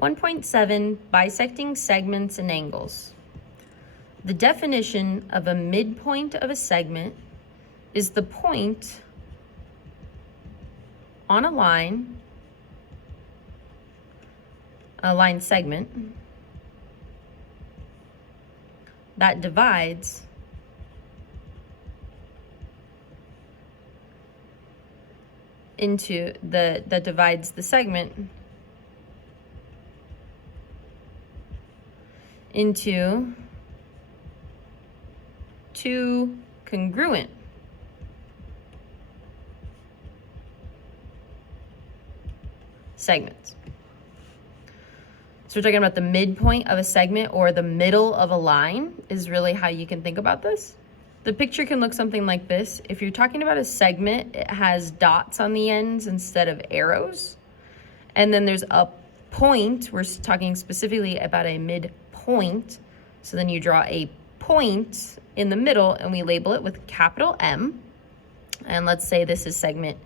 1.7, bisecting segments and angles. The definition of a midpoint of a segment is the point on a line segment that divides the segment into two congruent segments. So we're talking about the midpoint of a segment, or the middle of a line is really how you can think about this. The picture can look something like this. If you're talking about a segment, it has dots on the ends instead of arrows. And then there's a point. We're talking specifically about a midpoint. So then you draw a point in the middle and we label it with capital M. And let's say this is segment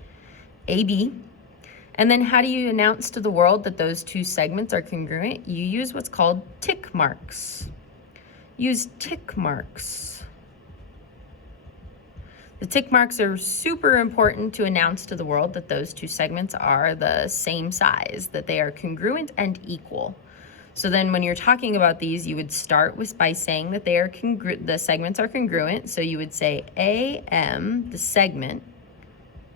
AB. And then how do you announce to the world that those two segments are congruent? You use what's called tick marks. Use tick marks. The tick marks are super important to announce to the world that those two segments are the same size, that they are congruent and equal. So then when you're talking about these, you would start by saying that they are the segments are congruent. So you would say AM, the segment,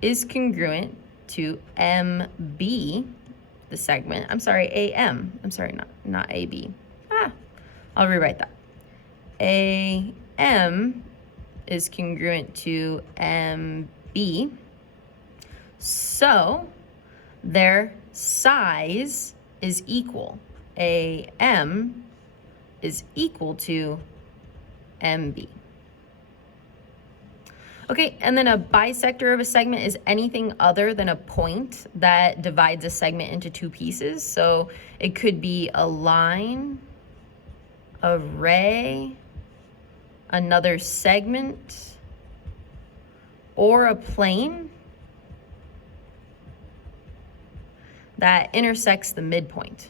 is congruent to MB, the segment. I'm sorry, AM. I'm sorry, not AB. I'll rewrite that. AM is congruent to MB. So their size is equal. AM is equal to MB. Okay, and then a bisector of a segment is anything other than a point that divides a segment into two pieces. So it could be a line, a ray, another segment, or a plane that intersects the midpoint.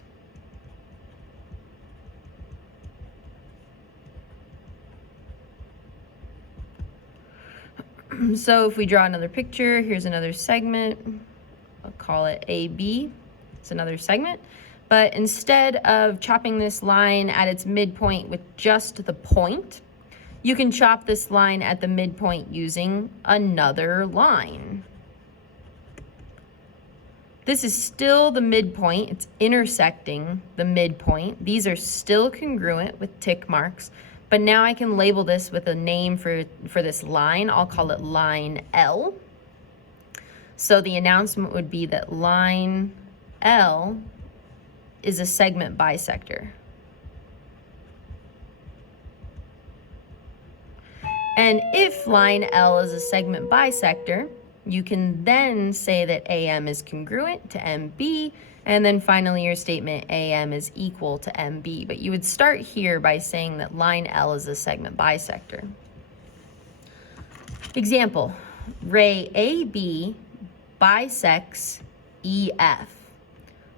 So if we draw another picture, here's another segment. I'll call it AB. It's another segment. But instead of chopping this line at its midpoint with just the point, you can chop this line at the midpoint using another line. This is still the midpoint. It's intersecting the midpoint. These are still congruent with tick marks. But now I can label this with a name for this line. I'll call it line L. So the announcement would be that line L is a segment bisector. And if line L is a segment bisector, you can then say that AM is congruent to MB, and then finally your statement AM is equal to MB. But you would start here by saying that line L is a segment bisector. Example, ray AB bisects EF.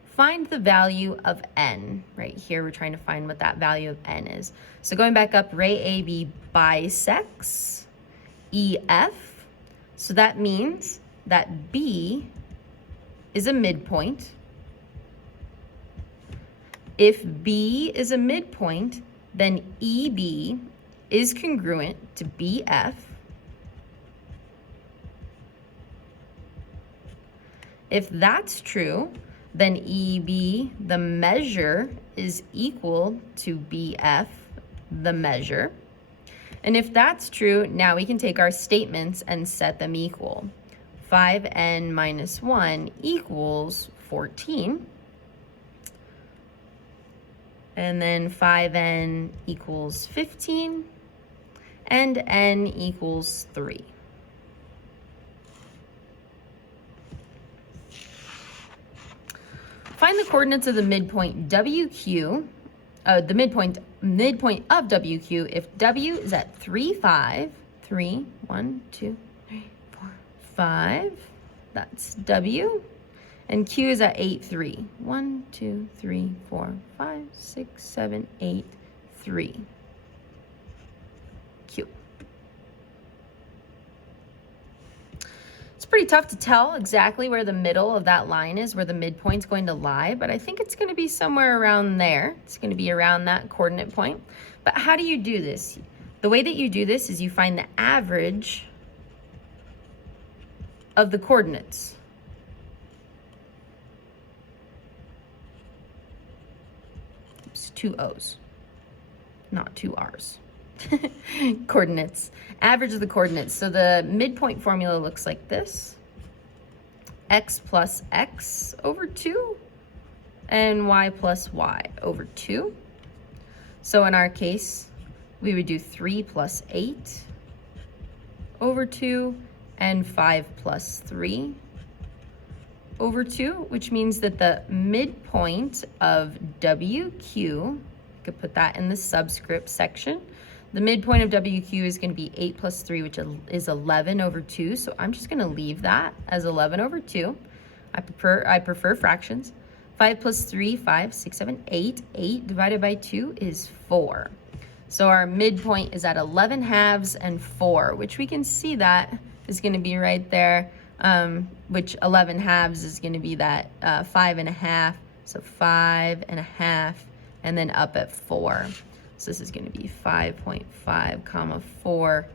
Find the value of N. Right here we're trying to find what that value of N is. So going back up, ray AB bisects EF. So that means that B is a midpoint. If B is a midpoint, then EB is congruent to BF. If that's true, then EB, the measure, is equal to BF, the measure. And if that's true, now we can take our statements and set them equal. 5n minus 1 equals 14. And then 5n equals 15. And n equals 3. Find the coordinates of the midpoint WQ, the midpoint of WQ if W is at 3, 5, 3, 1, 2, 3, 4, 5. That's W. And Q is at 8, 3. 1, 2, 3, 4, 5, 6, 7, 8, 3. Q. It's pretty tough to tell exactly where the middle of that line is, where the midpoint's going to lie, but I think it's going to be somewhere around there. It's going to be around that coordinate point. But how do you do this? The way that you do this is you find the average of the coordinates. It's 2 O's, not 2 R's. Coordinates. Average of the coordinates. So the midpoint formula looks like this. X plus X over 2 and Y plus Y over 2. So in our case, we would do 3 plus 8 over 2 and 5 plus 3 over 2, which means that the midpoint of WQ, you could put that in the subscript section. The midpoint of WQ is going to be 8 plus 3, which is 11 over 2. So I'm just going to leave that as 11 over 2. I prefer fractions. 5 plus 3, 5, 6, 7, 8. 8 divided by 2 is 4. So our midpoint is at 11 halves and 4, which we can see that is going to be right there, which 11 halves is going to be that 5.5. So 5.5, and then up at 4. So this is going to be 5.5 comma 4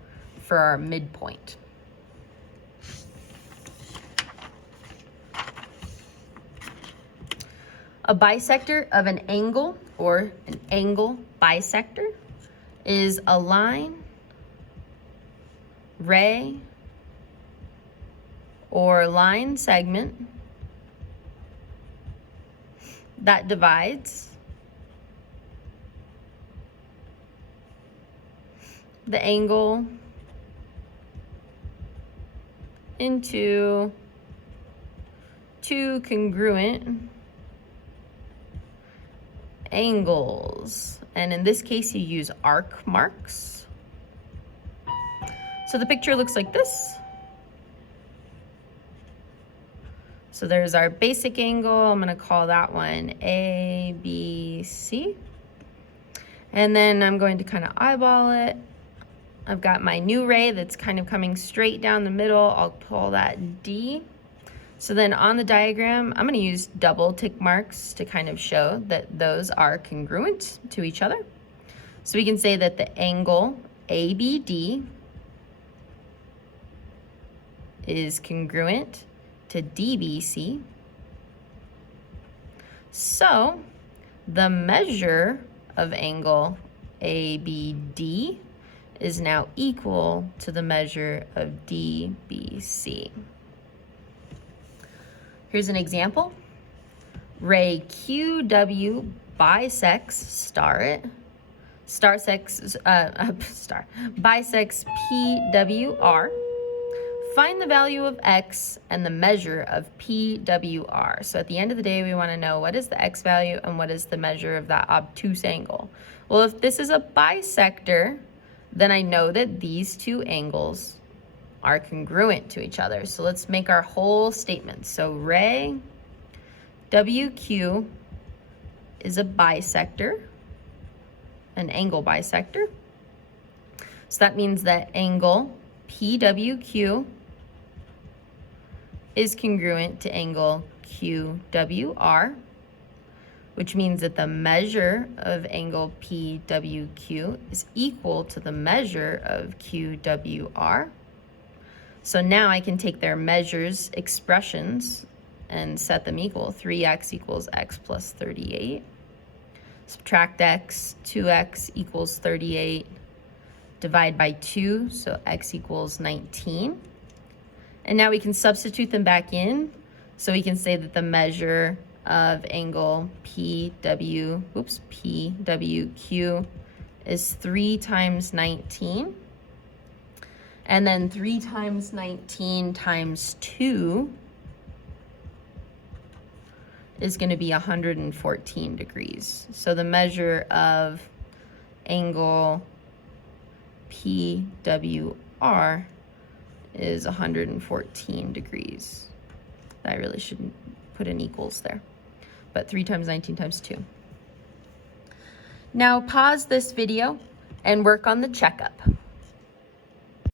for our midpoint. A bisector of an angle, or an angle bisector, is a line, ray, or line segment that divides the angle into two congruent angles. And in this case, you use arc marks. So the picture looks like this. So there's our basic angle. I'm going to call that one ABC. And then I'm going to kind of eyeball it. I've got my new ray that's kind of coming straight down the middle. I'll call that D. So then on the diagram, I'm going to use double tick marks to kind of show that those are congruent to each other. So we can say that the angle ABD is congruent to DBC. So the measure of angle ABD is now equal to the measure of DBC. Here's an example. Ray QW bisects bisects PWR. Find the value of X and the measure of PWR. So at the end of the day, we want to know what is the X value and what is the measure of that obtuse angle. Well, if this is a bisector, then I know that these two angles are congruent to each other. So let's make our whole statement. So ray WQ is a bisector, an angle bisector. So that means that angle PWQ is congruent to angle QWR, which means that the measure of angle PWQ is equal to the measure of QWR. So now I can take their measures expressions and set them equal. 3x equals x plus 38. Subtract x, 2x equals 38. Divide by 2, so x equals 19. And now we can substitute them back in. So we can say that the measure of angle PWQ is 3 times 19. And then 3 times 19 times 2 is going to be 114 degrees. So the measure of angle PWR is 114 degrees. I really shouldn't put in equals there. But 3 times 19 times 2. Now pause this video and work on the checkup.